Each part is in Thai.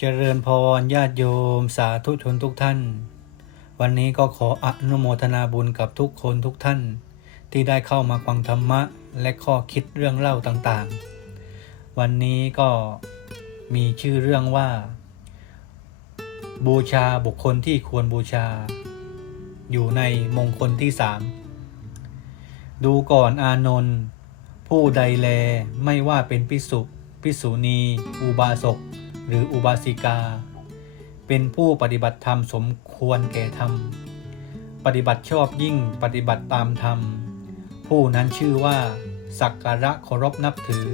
เจริญพรญาติโยม สาธุชนทุกท่าน วันนี้ก็ขออนุโมทนาบุญกับทุกคนทุกท่าน ที่ได้เข้ามาฟังธรรมะและข้อคิดเรื่องเล่าต่างๆ วันนี้ก็มีชื่อเรื่องว่า บูชาบุคคลที่ควรบูชา อยู่ในมงคลที่สามดูก่อนอานนท์ผู้ใดแลไม่ว่าเป็นพิสุพิสุณี อุบาสก หรืออุบาสิกา เป็นผู้ปฏิบัติธรรมสมควรแก่ธรรม ปฏิบัติชอบยิ่งปฏิบัติตามธรรม ผู้นั้นชื่อว่าสักการะเคารพนับถือ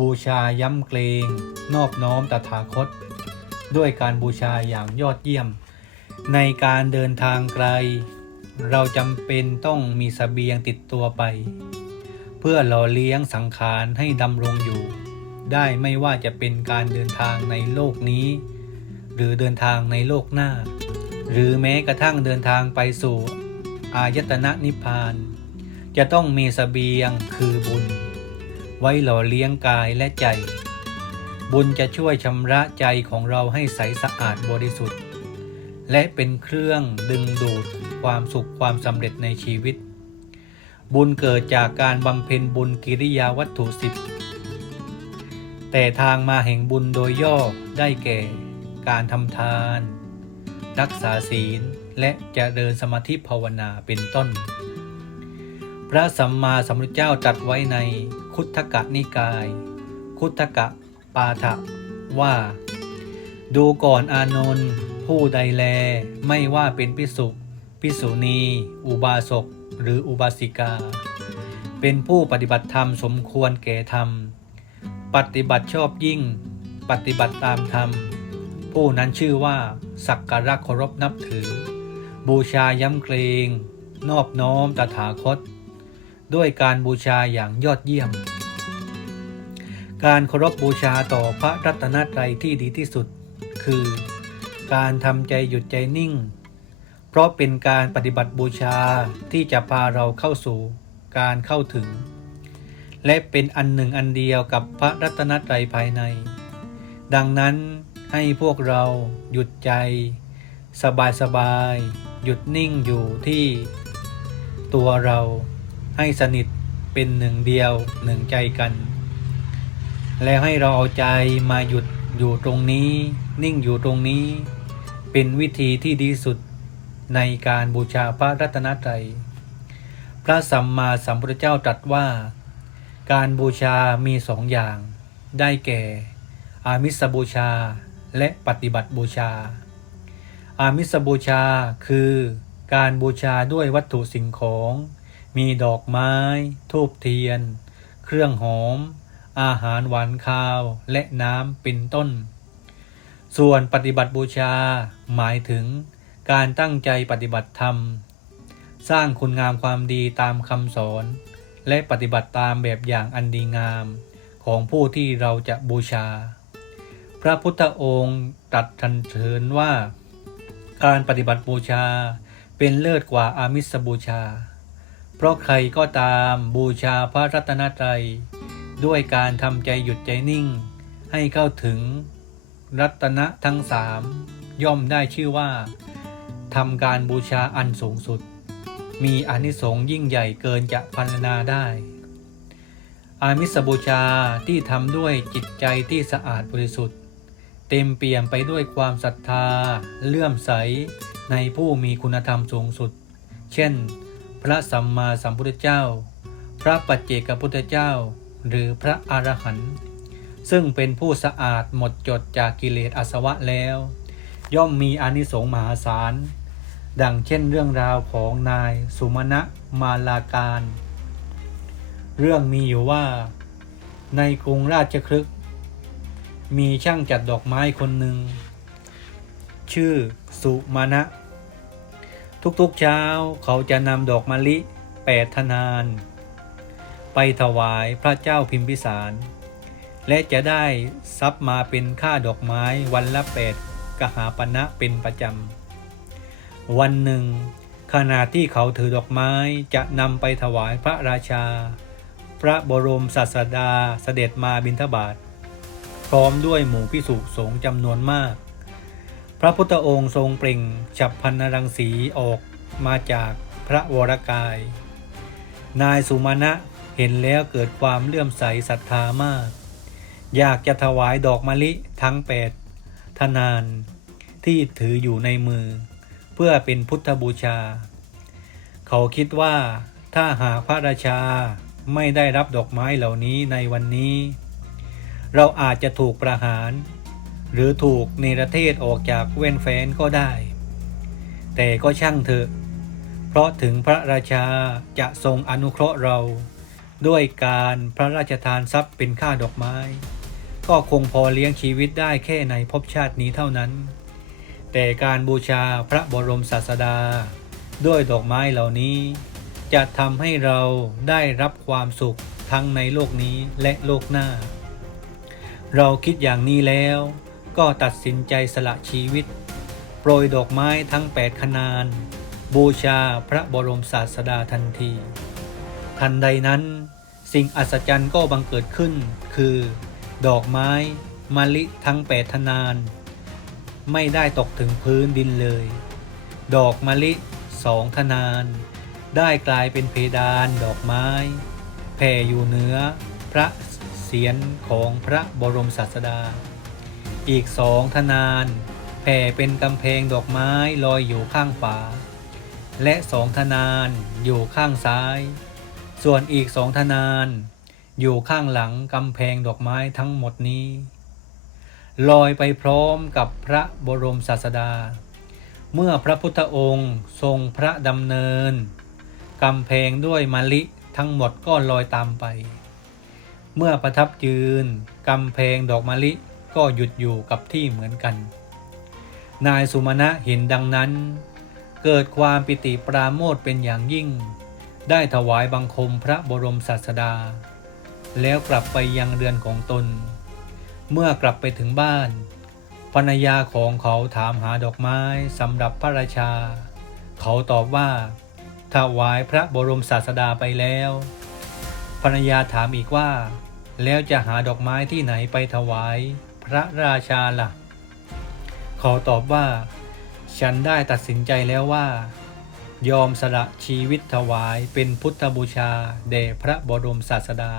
บูชาย้ำเกรงนอบน้อมตถาคต ด้วยการบูชาอย่างยอดเยี่ยม ในการเดินทางไกล เราจำเป็นต้องมีสเสบียงติดตัวไป เพื่อหล่อเลี้ยงสังขารให้ดำรงอยู่ ได้ไม่ว่าจะเป็นการเดินทางในโลกนี้ หรือเดินทางในโลกหน้า หรือแม้กระทั่งเดินทางไปสู่อายตนะนิพพาน จะต้องมีสเสบียงคือบุญ ไว้หล่อเลี้ยงกายและใจ บุญจะช่วยชำระใจของเราให้ใสสะอาดบริสุทธิ์ และเป็นเครื่องดึงดูดความสุขความสำเร็จในชีวิต บุญเกิดจากการบำเพ็ญบุญกิริยาวัตถุสิบ แต่ทางมาแห่งบุญโดยย่อได้แก่ การทำทาน รักษาศีลและจะเจริญสมาธิภาวนาเป็นต้น พระสัมมาสัมพุทธเจ้าตรัสไว้ในคุทธกะนิกาย คุทธกะปาฐะว่า ดูก่อนอานนท์ผู้ใดแลไม่ว่าเป็นพิสุพิสุณี อุบาสกหรืออุบาสิกา เป็นผู้ปฏิบัติธรรมสมควรแก่ธรรม ปฏิบัติชอบยิ่ง ปฏิบัติตามธรรม ผู้นั้นชื่อว่าสักการะเคารพนับถือ บูชาย้ำเกรง นอบน้อมตถาคต ด้วยการบูชาอย่างยอดเยี่ยม การเคารพบูชาต่อพระรัตนตรัยที่ดีที่สุด คือ การทำใจหยุดใจนิ่ง เพราะเป็นการปฏิบัติบูชาที่จะพาเราเข้าสู่การเข้าถึง และเป็นอันหนึ่งอันเดียวกับพระรัตนตรัยภายใน ดังนั้นให้พวกเราหยุดใจ สบายสบาย หยุดนิ่งอยู่ที่ ตัวเราให้สนิทเป็นหนึ่งเดียวหนึ่งใจกัน แล้วให้เราเอาใจมาหยุดอยู่ตรงนี้ นิ่งอยู่ตรงนี้ เป็นวิธีที่ดีสุดในการบูชาพระรัตนตรัย พระสัมมาสัมพุทธเจ้าตรัสว่า การบูชามีสองอย่าง ได้แก่ อามิสบูชาและปฏิบัติบูชา อามิสบูชาคือการบูชาด้วยวัตถุสิ่งของ มีดอกไม้ ทูบเทียน เครื่องหอม อาหารหวานข้าว และน้ำเป็นต้น ส่วนปฏิบัติบูชา หมายถึงการตั้งใจปฏิบัติธรรม สร้างคุณงามความดีตามคำสอน และปฏิบัติตามแบบอย่างอันดีงามของผู้ที่เราจะบูชา พระพุทธองค์ตรัสทันเชิญว่า การปฏิบัติบูชาเป็นเลิศกว่าอามิสบูชา เพราะใครก็ตามบูชาพระรัตนตรัย ด้วยการทำใจหยุดใจนิ่ง ให้เข้าถึงรัตนะทั้งสามย่อมได้ชื่อว่าทำการบูชาอันสูงสุด มีอานิสงส์ยิ่งใหญ่เกินจะพรรณนาได้ อามิสบูชาที่ทำด้วยจิตใจที่สะอาดบริสุทธิ์ เต็มเปี่ยมไปด้วยความศรัทธา เลื่อมใสในผู้มีคุณธรรมสูงสุด เช่น พระสัมมาสัมพุทธเจ้า พระปัจเจกพุทธเจ้า หรือพระอรหันต์ซึ่งเป็นผู้สะอาดหมดจดจากกิเลสอาสวะแล้ว ย่อมมีอานิสงส์มหาศาล ดังเช่นเรื่องราวของนายสุมาณะมาลาการ เรื่องมีอยู่ว่า ในกรุงราชครึกมีช่างจัดดอกไม้คนหนึ่ง ชื่อสุมาณะทุกๆเช้าเขาจะนำดอกมะลิแปดทนาน ไปถวายพระเจ้าพิมพิสาร และจะได้ทรัพย์มาเป็นค่าดอกไม้วันละแปดกหาปณะเป็นประจำ วันหนึ่ง ขณะที่เขาถือดอกไม้จะนำไปถวายพระราชา พระบรมศาสดาเสด็จมาบิณฑบาตพร้อมด้วยหมู่พิสุสงฆ์จำนวนมาก พระพุทธองค์ทรงเปล่งฉับพันนรังสีออกมาจากพระวรกาย นายสุมาณะเห็นแล้วเกิดความเลื่อมใสศรัทธามาก อยากจะถวายดอกมะลิทั้งแปดทนานที่ถืออยู่ในมือ เพื่อเป็นพุทธบูชา เขาคิดว่าถ้าหากพระราชาไม่ได้รับดอกไม้เหล่านี้ในวันนี้ เราอาจจะถูกประหาร หรือถูกเนรเทศออกจากเว้นแฟนก็ได้ แต่ก็ช่างเถอะ เพราะถึงพระราชาจะทรงอนุเคราะห์เรา ด้วยการพระราชทานทรัพย์เป็นค่าดอกไม้ ก็คงพอเลี้ยงชีวิตได้แค่ในภพชาตินี้เท่านั้น แต่การบูชาพระบรมศาสดา ด้วยดอกไม้เหล่านี้ จะทำให้เราได้รับความสุขทั้งในโลกนี้และโลกหน้า เราคิดอย่างนี้แล้วก็ตัดสินใจสละชีวิต โปรยดอกไม้ทั้งแปดขนาน บูชาพระบรมศาสดาทันที ทันใดนั้น สิ่งอัศจรรย์ก็บังเกิดขึ้น คือ ดอกไม้มะลิทั้งแปดทนาน ไม่ได้ตกถึงพื้นดินเลย ดอกมะลิสองทนาน ได้กลายเป็นเพดานดอกไม้ แผ่อยู่เหนือพระเศียรของพระบรมศาสดา อีกสองทนาน แผ่เป็นกำแพงดอกไม้ลอยอยู่ข้างฝาและสองทนานอยู่ข้างซ้าย ส่วนอีกสองทนาน อยู่ข้างหลังกำแพงดอกไม้ทั้งหมดนี้ ลอยไปพร้อมกับพระบรมศาสดา เมื่อพระพุทธองค์ทรงพระดำเนินกำแพงด้วยมะลิทั้งหมดก็ลอยตามไป เมื่อประทับยืนกำแพงดอกมะลิก็หยุดอยู่กับที่เหมือนกัน นายสุมาณะเห็นดังนั้น เกิดความปิติปราโมทเป็นอย่างยิ่ง ได้ถวายบังคมพระบรมศาสดา แล้วกลับไปยังเรือนของตน เมื่อกลับไปถึงบ้านภรรยาของเขาถามหาดอกไม้สำหรับพระราชา เขาตอบว่าถวายพระบรมศาสดาไปแล้วภรรยาถามอีกว่า แล้วจะหาดอกไม้ที่ไหนไปถวายพระราชาล่ะ เขาตอบว่า ฉันได้ตัดสินใจแล้วว่า ยอมสละชีวิตถวายเป็นพุทธบูชาแด่พระบรมศาสดา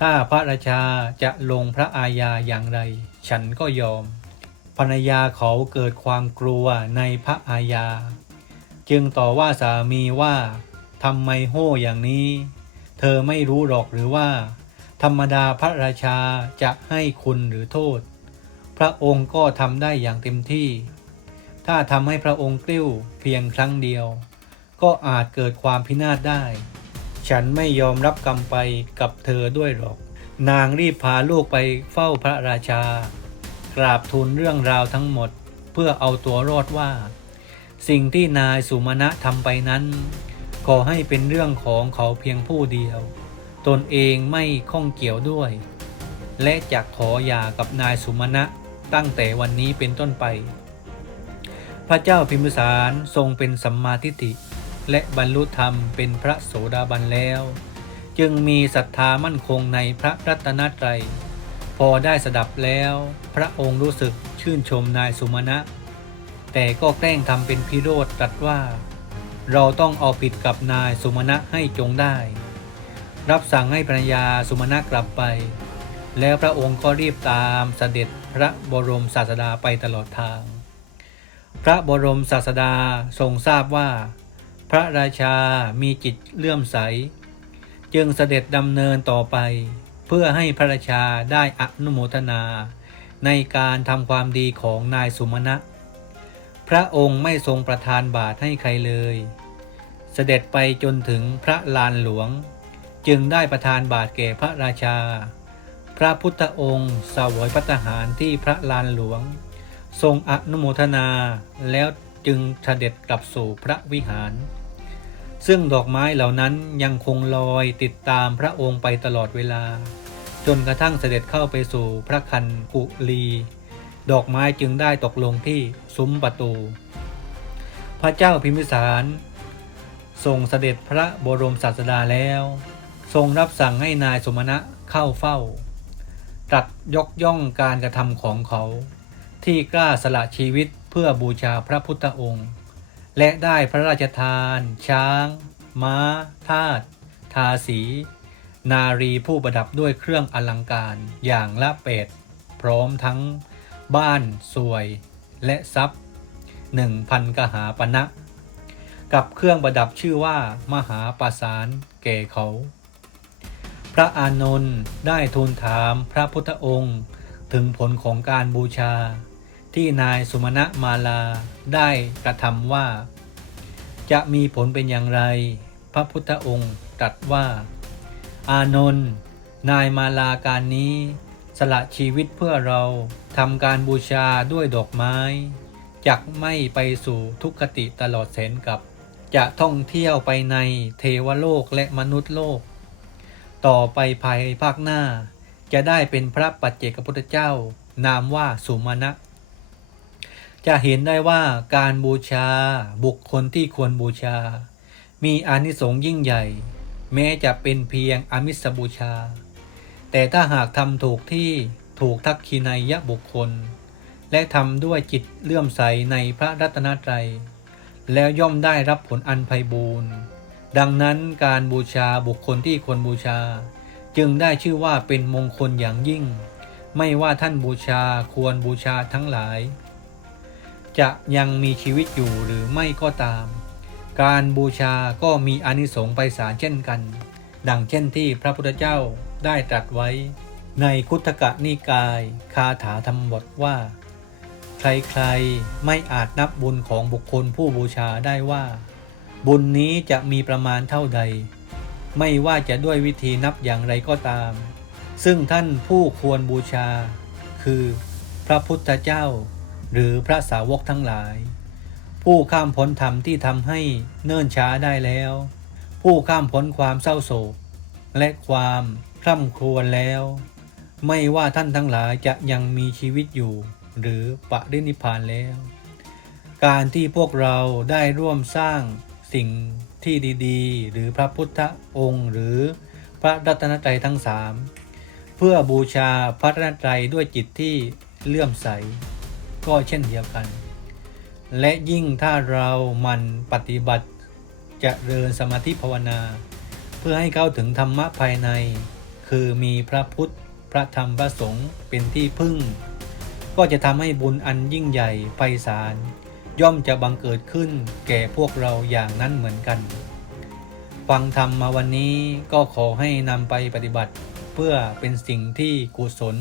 ถ้าพระราชาจะลงพระอาญาอย่างไร ฉันก็ยอมภรรยาเขาเกิดความกลัวในพระอาญา จึงต่อว่าสามีว่าทำไมโห่อย่างนี้ เธอไม่รู้หรอกหรือว่า ธรรมดาพระราชาจะให้คุณหรือโทษ พระองค์ก็ทำได้อย่างเต็มที่ ถ้าทำให้พระองค์กลิ้วเพียงครั้งเดียว ก็อาจเกิดความพินาศได้ ฉันไม่ยอมรับกรรมไปกับเธอด้วยหรอก นางรีบพาลูกไปเฝ้าพระราชา กราบทูลเรื่องราวทั้งหมดเพื่อเอาตัวรอดว่า สิ่งที่นายสุมาณะทำไปนั้น ขอให้เป็นเรื่องของเขาเพียงผู้เดียว ตนเองไม่ข้องเกี่ยวด้วย และจะขอหย่ากับนายสุมาณะตั้งแต่วันนี้เป็นต้นไป พระเจ้าพิมพิสารทรงเป็นสัมมาทิฏฐิ และบรรลุธรรมเป็นพระโสดาบันแล้ว จึงมีศรัทธามั่นคงในพระรัตนตรัย พอได้สดับแล้ว พระองค์รู้สึกชื่นชมนายสุมาณะแต่ก็แกล้งทำเป็นพิโรธตรัสว่า เราต้องเอาผิดกับนายสุมาณะให้จงได้ รับสั่งให้ภรรยาสุมาณะกลับไป แล้วพระองค์ก็รีบตามเสด็จพระบรมศาสดาไปตลอดทาง พระบรมศาสดาทรงทราบว่า พระราชามีจิตเลื่อมใส จึงเสด็จดำเนินต่อไป เพื่อให้พระราชาได้อนุโมทนา ในการทำความดีของนายสุมาณะพระองค์ไม่ทรงประทานบาตรให้ใครเลย เสด็จไปจนถึงพระลานหลวง จึงได้ประทานบาตรแก่พระราชา พระพุทธองค์สวยพัตหารที่พระลานหลวง ทรงอนุโมทนาแล้วจึงเสด็จกลับสู่พระวิหาร ซึ่งดอกไม้เหล่านั้นยังคงลอยติดตามพระองค์ไปตลอดเวลา จนกระทั่งเสด็จเข้าไปสู่พระคันกุลี ดอกไม้จึงได้ตกลงที่ซุ้มประตู พระเจ้าพิมพิสารทรงเสด็จพระบรมศาสดาแล้ว ทรงรับสั่งให้นายสมณะเข้าเฝ้าตรัสยกย่องการกระทำของเขา ที่กล้าสละชีวิตเพื่อบูชาพระพุทธองค์ และได้พระราชทาน ช้าง ม้า ทาสทาสี นารีผู้ประดับด้วยเครื่องอลังการอย่างละเป็ดพร้อมทั้งบ้านสวยและทรัพย์หนึ่งพันกหาปณะกับเครื่องประดับชื่อว่า มหาปราสารแก่เขา พระอานนท์ได้ทูลถามพระพุทธองค์ ถึงผลของการบูชา ที่นายสุมาณมาลาได้กระทำว่า จะมีผลเป็นอย่างไร พระพุทธองค์ตรัสว่า อานนท์นายมาลาการนี้สละชีวิตเพื่อเราทำการบูชาด้วยดอกไม้จักไม่ไปสู่ทุกขติตลอดแสนกับ จะท่องเที่ยวไปในเทวโลกและมนุษย์โลก ต่อไปภายภาคหน้า จะได้เป็นพระปัจเจกพุทธเจ้า นามว่าสุมาณะ จะเห็นได้ว่าการบูชาบุคคลที่ควรบูชา มีอานิสงส์ยิ่งใหญ่ แม้จะเป็นเพียงอมิสบูชา แต่ถ้าหากทำถูกที่ถูกทักคีนัยยะบุคคล และทำด้วยจิตเลื่อมใสในพระรัตนตรัย แล้วย่อมได้รับผลอันไพบูรณ์ดังนั้นการบูชาบุคคลที่ควรบูชา จึงได้ชื่อว่าเป็นมงคลอย่างยิ่ง ไม่ว่าท่านบูชาควรบูชาทั้งหลาย จะยังมีชีวิตอยู่หรือไม่ก็ตาม การบูชาก็มีอนิสงส์ไปสารเช่นกัน ดังเช่นที่พระพุทธเจ้าได้ตรัสไว้ ในคุตกะนิกายคาถาธรรมบทว่า ใครๆไม่อาจนับบุญของบุคคลผู้บูชาได้ว่า บุญนี้จะมีประมาณเท่าใด ไม่ว่าจะด้วยวิธีนับอย่างไรก็ตาม ซึ่งท่านผู้ควรบูชา คือ พระพุทธเจ้า หรือพระสาวกทั้งหลาย ผู้ข้ามพ้นธรรมที่ทำให้เนิ่นช้าได้แล้ว ผู้ข้ามพ้นความเศร้าโศก และความคร่ำครวญแล้ว ไม่ว่าท่านทั้งหลายจะยังมีชีวิตอยู่ หรือปรินิพพานแล้ว การที่พวกเราได้ร่วมสร้างสิ่งที่ดีๆ หรือพระพุทธองค์หรือพระรัตนตรัยทั้งสามเพื่อบูชาพระรัตนตรัยด้วยจิตที่เลื่อมใส ก็เช่นเดียวกัน และยิ่งถ้าเรามันปฏิบัติจะเริญสมาธิภาวนา เพื่อให้เข้าถึงธรรมะภายใน คือมีพระพุทธ พระธรรมพระสงฆ์เป็นที่พึ่ง ก็จะทำให้บุญอันยิ่งใหญ่ไพศาลย่อมจะบังเกิดขึ้นแก่พวกเราอย่างนั้นเหมือนกัน ฟังธรรมมาวันนี้ก็ขอให้นำไปปฏิบัติ เพื่อเป็นสิ่งที่กุศล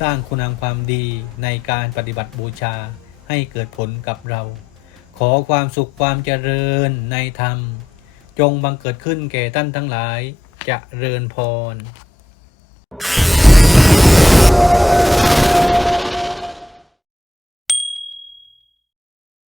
สร้างคุณงามความดีในการปฏิบัติบูชาให้เกิดผลกับเรา ขอความสุขความเจริญในธรรม จงบังเกิดขึ้นแก่ท่านทั้งหลายจะเริญพร